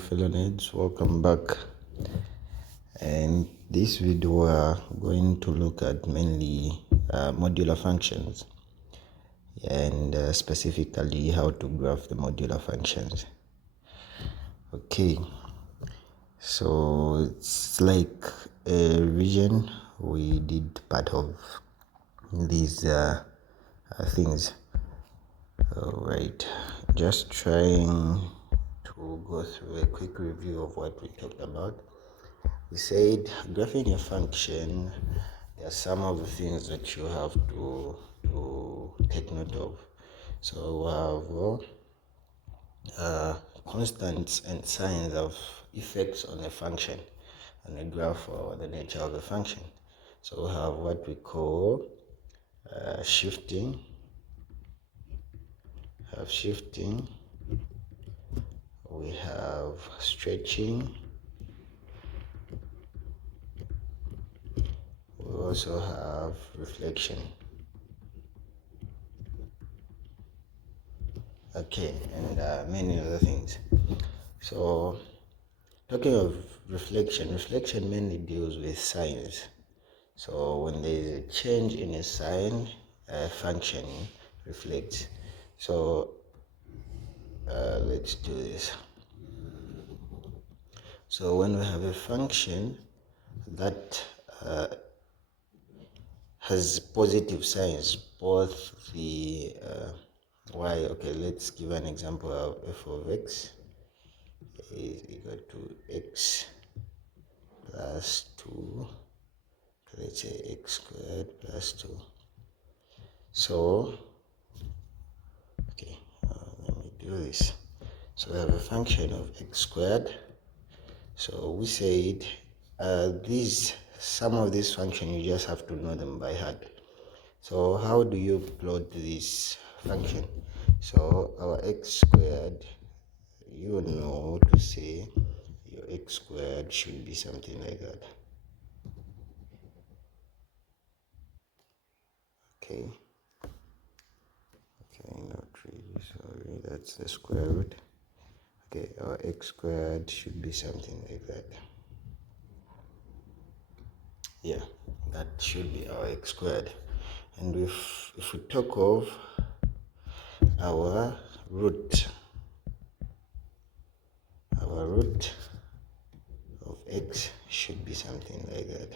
Fellow nerds, welcome back. And this video we are going to look at mainly modular functions and specifically how to graph the modular functions. Okay, so it's like a revision. We did part of these things. All right, just trying to go through a quick review of what we talked about. We said graphing a function, there are some of the things that you have to take note of. So we have constants and signs of effects on a function, on a graph or the nature of a function. So we have what we call shifting. We have stretching. We also have reflection. Okay, and many other things. So talking of reflection mainly deals with signs. So when there is a change in a sign, a function reflects. So let's do this. So when we have a function that has positive signs, both the y, okay, let's give an example of f of x is equal to x plus 2, let's say x squared plus 2. So okay, let me do this. So we have a function of x squared. So we said some of these functions you just have to know them by heart. So how do you plot this function? So our x squared, you know to say your x squared should be something like that. Okay, not really, sorry, that's the square root. Okay, our x squared should be something like that. Yeah, that should be our x squared. And if we talk of our root of x should be something like that.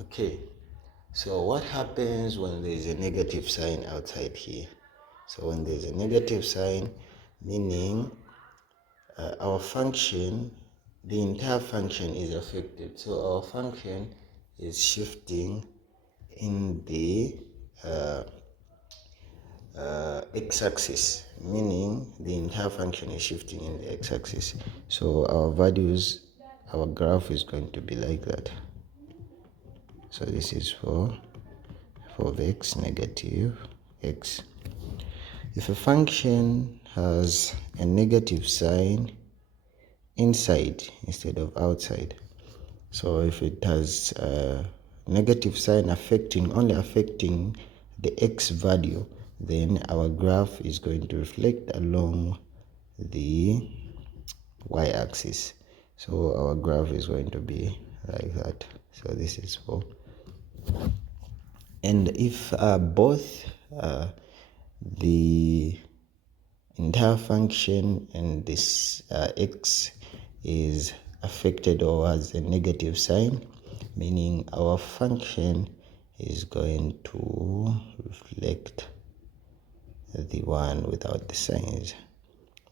Okay, so what happens when there is a negative sign outside here? So when there is a negative sign, meaning our function, the entire function is affected. So our function is shifting in the x-axis, meaning the entire function is shifting in the x-axis. So our graph is going to be like that. So this is for x, negative x. If a function has a negative sign inside instead of outside, so if it has a negative sign only affecting the x value, then our graph is going to reflect along the y-axis. So our graph is going to be like that. So this is for, and if both the entire function and this x is affected or has a negative sign, meaning our function is going to reflect the one without the signs,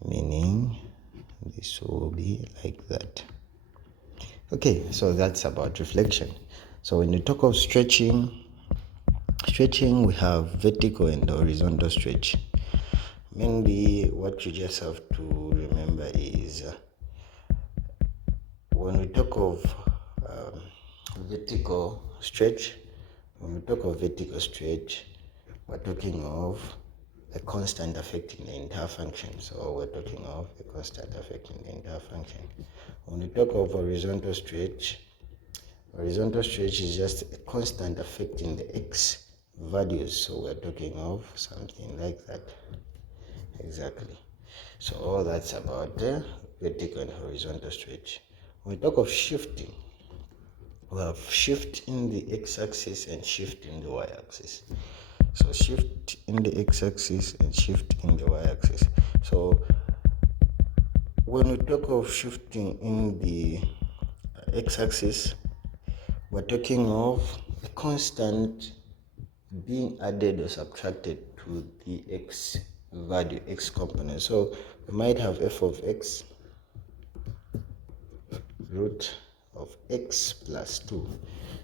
meaning this will be like that. Okay, so that's about reflection. So when you talk of stretching, we have vertical and horizontal stretch. Mainly what you just have to remember is when we talk of vertical stretch, we're talking of a constant affecting the entire function. So we're talking of a constant affecting the entire function. When we talk of horizontal stretch is just a constant affecting the x values. So we're talking of something like that. Exactly. So all that's about vertical and horizontal stretch. When we talk of shifting, we have shift in the x-axis and shift in the y-axis. So shift in the x-axis and shift in the y-axis. So when we talk of shifting in the x-axis, we're talking of a constant being added or subtracted to the x value, x component. So we might have f of x root of x plus 2.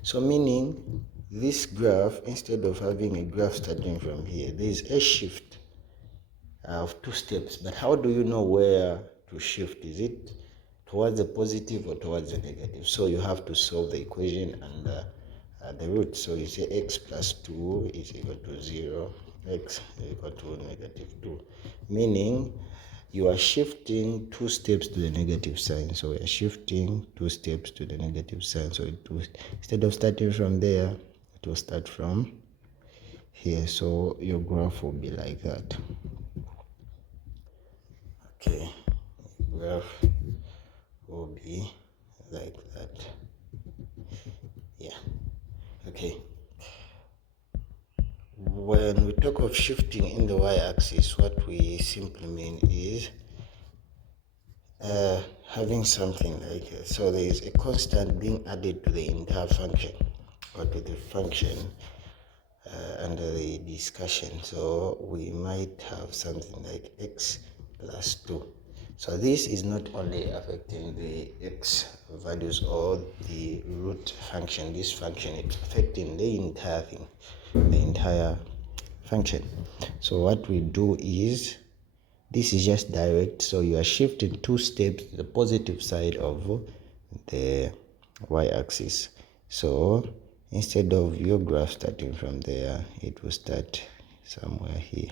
So meaning this graph, instead of having a graph starting from here, there is a shift of 2 steps. But how do you know where to shift? Is it towards the positive or towards the negative? So you have to solve the equation and the root. So you say x plus 2 is equal to 0, x is equal to negative 2, meaning you are shifting 2 steps to the negative sign. So we are shifting 2 steps to the negative sign. So it will, instead of starting from there, it will start from here. So your graph will be like that. Okay, graph will be like that. Yeah. Okay. When we talk of shifting in the y-axis, what we simply mean is having something like so there is a constant being added to the entire function or to the function under the discussion. So we might have something like x plus 2. So this is not only affecting the x values or the root function, this function, it's affecting the entire thing, the entire function. So what we do is, this is just direct, so you are shifting 2 steps to the positive side of the y-axis. So instead of your graph starting from there, it will start somewhere here.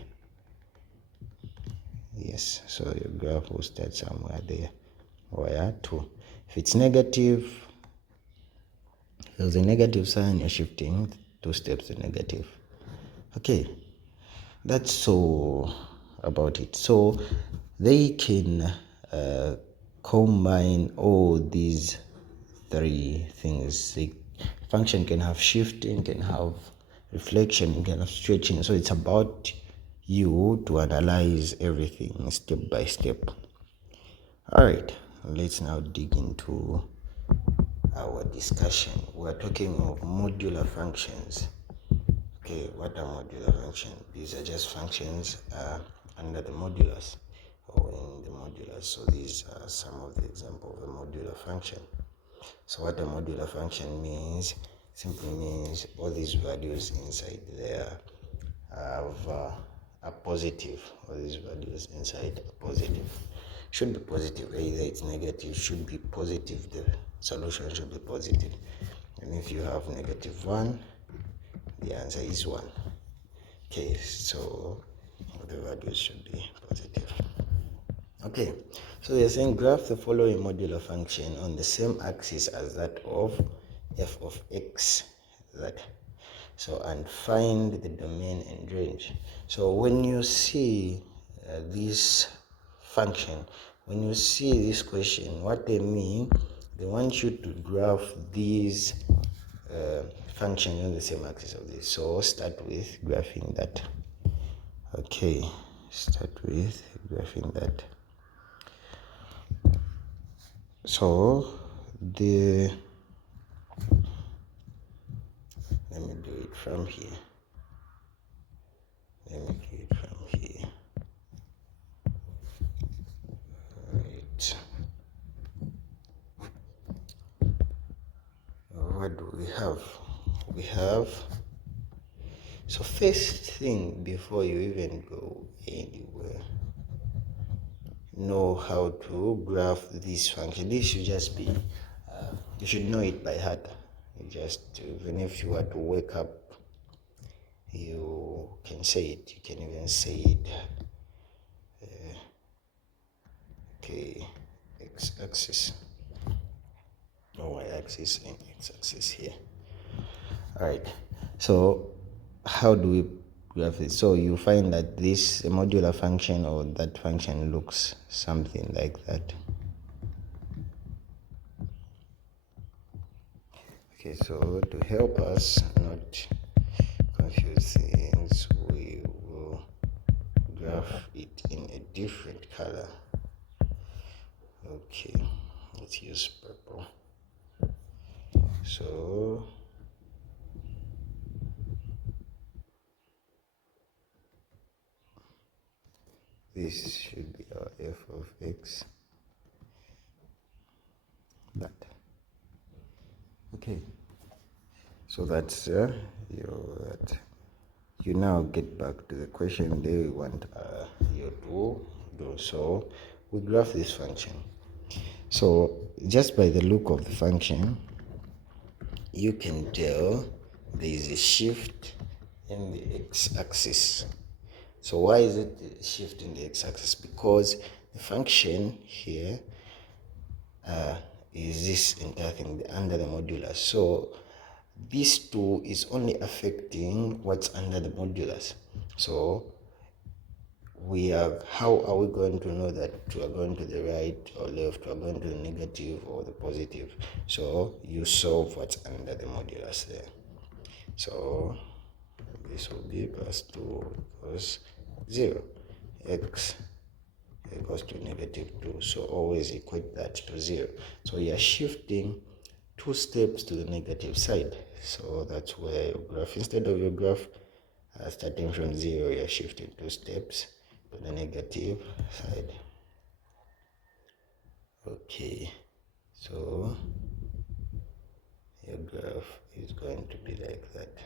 Yes, so your graph will start somewhere there. Where to? If it's negative, if there's a negative sign, you're shifting 2 steps to negative. Okay, that's so about it. So they can combine all these 3 things. The function can have shifting, can have reflection, can have stretching. So it's about you to analyze everything step by step. All right, let's now dig into our discussion. We're talking of modular functions. Okay, what are modular functions? These are just functions under the modulus or in the modulus. So these are some of the examples of a modular function. So what a modular function means, simply means all these values inside there have a positive. All these values inside are positive. Should be positive, either it's negative, should be positive. The solution should be positive. And if you have negative 1, the answer is 1. Okay, so the values should be positive. Okay, so they're saying graph the following modular function on the same axis as that of f of x, that. So, and find the domain and range. So when you see this function, when you see this question, what they mean, they want you to graph these functions on the same axis of this. So start with graphing that. Okay, start with graphing that. So let me do it from here. Right. What do we have? We have, so first thing, before you even go anywhere, know how to graph this function. This should just be, you should know it by heart. You just, even if you were to wake up, you can say it. You can even say it. Okay, x-axis, or y-axis and x-axis here. All right. So how do we graph it? So you find that this modular function or that function looks something like that. Okay, so to help us not confuse things, we will graph it in a different color. Okay, let's use purple. So this should be our f of x. That. Okay. So that's that. You now get back to the question they want you to do. So we graph this function. So just by the look of the function, you can tell there is a shift in the x-axis. So why is it a shift in the x-axis? Because the function here is this entire thing under the modulus. So this 2 is only affecting what's under the modulus. So how are we going to know that we are going to the right or left, we are going to the negative or the positive? So you solve what's under the modulus there. So this will be plus 2 equals 0. X equals to negative 2. So always equate that to 0. So you are shifting 2 steps to the negative side. So that's where your graph, instead of your graph starting from 0, you are shifting 2 steps to the negative side. Okay, so your graph is going to be like that.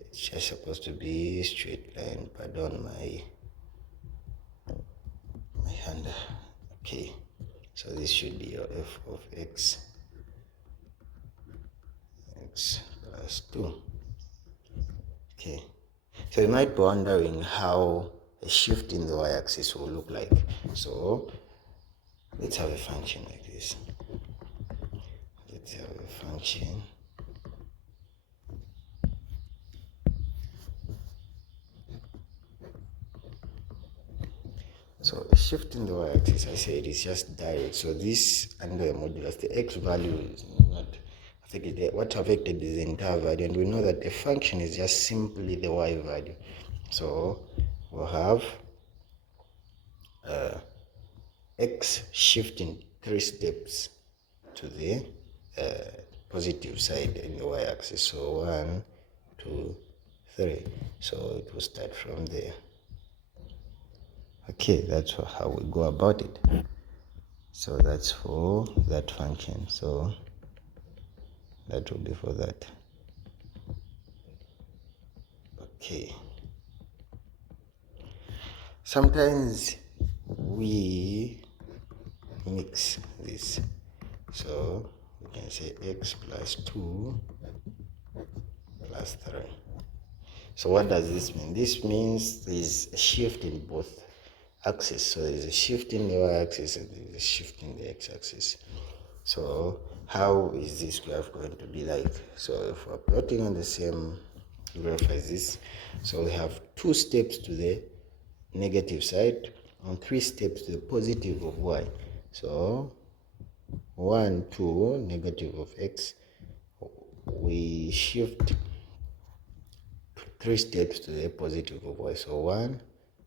It's just supposed to be straight line. Pardon my hand. Okay, so this should be your f of x plus 2. Okay, so you might be wondering how a shift in the y-axis will look like. So let's have a function like this. Let's have a function. So a shift in the y-axis, I said, is just direct. So this under the modulus, the x value is not affected. What affected is the entire value, and we know that the function is just simply the y value. So we'll have x shifting 3 steps to the positive side in the y-axis. So 1, 2, 3. So it will start from there. Okay, that's how we go about it. So that's for that function. So that will be for that. Okay. Sometimes we mix this. So we can say x plus 2 plus 3. So what does this mean? This means there's a shift in both axis. So there's a shift in the y-axis and there's a shift in the x-axis. So how is this graph going to be like? So if we're plotting on the same graph as this, so we have 2 steps to the negative side and 3 steps to the positive of y. So 1, 2, negative of x, we shift 3 steps to the positive of y. So 1,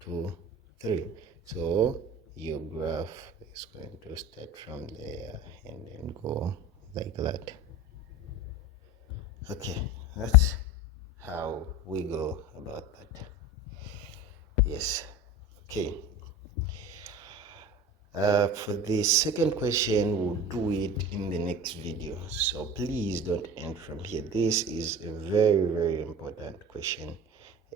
2, 3. So your graph is going to start from there and then go like that. Okay, that's how we go about that. Yes. Okay. For the second question, we'll do it in the next video. So please don't end from here. This is a very, very important question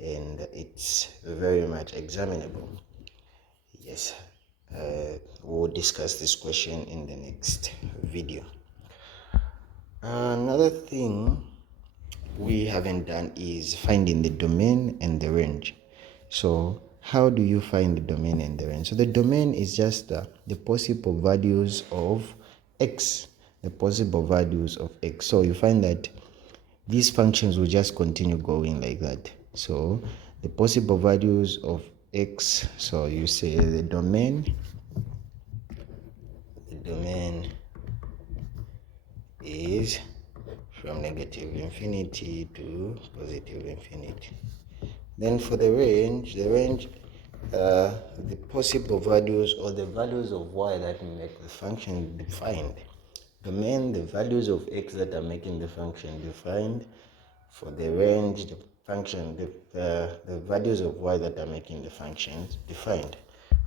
and it's very much examinable. Yes. We'll discuss this question in the next video. Another thing we haven't done is finding the domain and the range. So how do you find the domain and the range? So the domain is just the possible values of x, the possible values of x. So you find that these functions will just continue going like that. So the possible values of x, so you say the domain is is from negative infinity to positive infinity. Then for the range, the possible values or the values of y that make the function defined. The values of x that are making the function defined. For the range, the values of y that are making the function defined.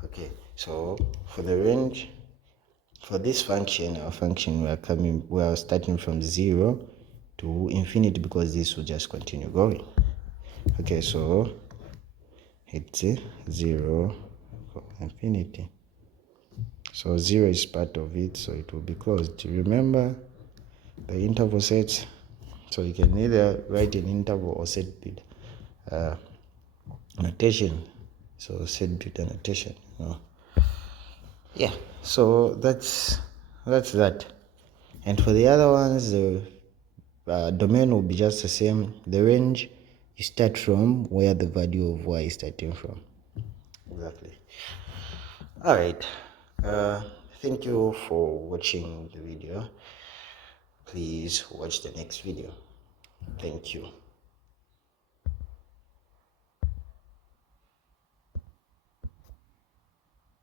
Okay, so for the range, for this function, we are starting from 0 to infinity because this will just continue going. Okay, so it's 0 for infinity. So 0 is part of it, so it will be closed. Remember the interval sets, so you can either write an interval or set bit notation. So set bit annotation. Yeah, so that's that. And for the other ones, the domain will be just the same. The range, you start from where the value of y is starting from. Exactly. All right. Thank you for watching the video. Please watch the next video. Thank you.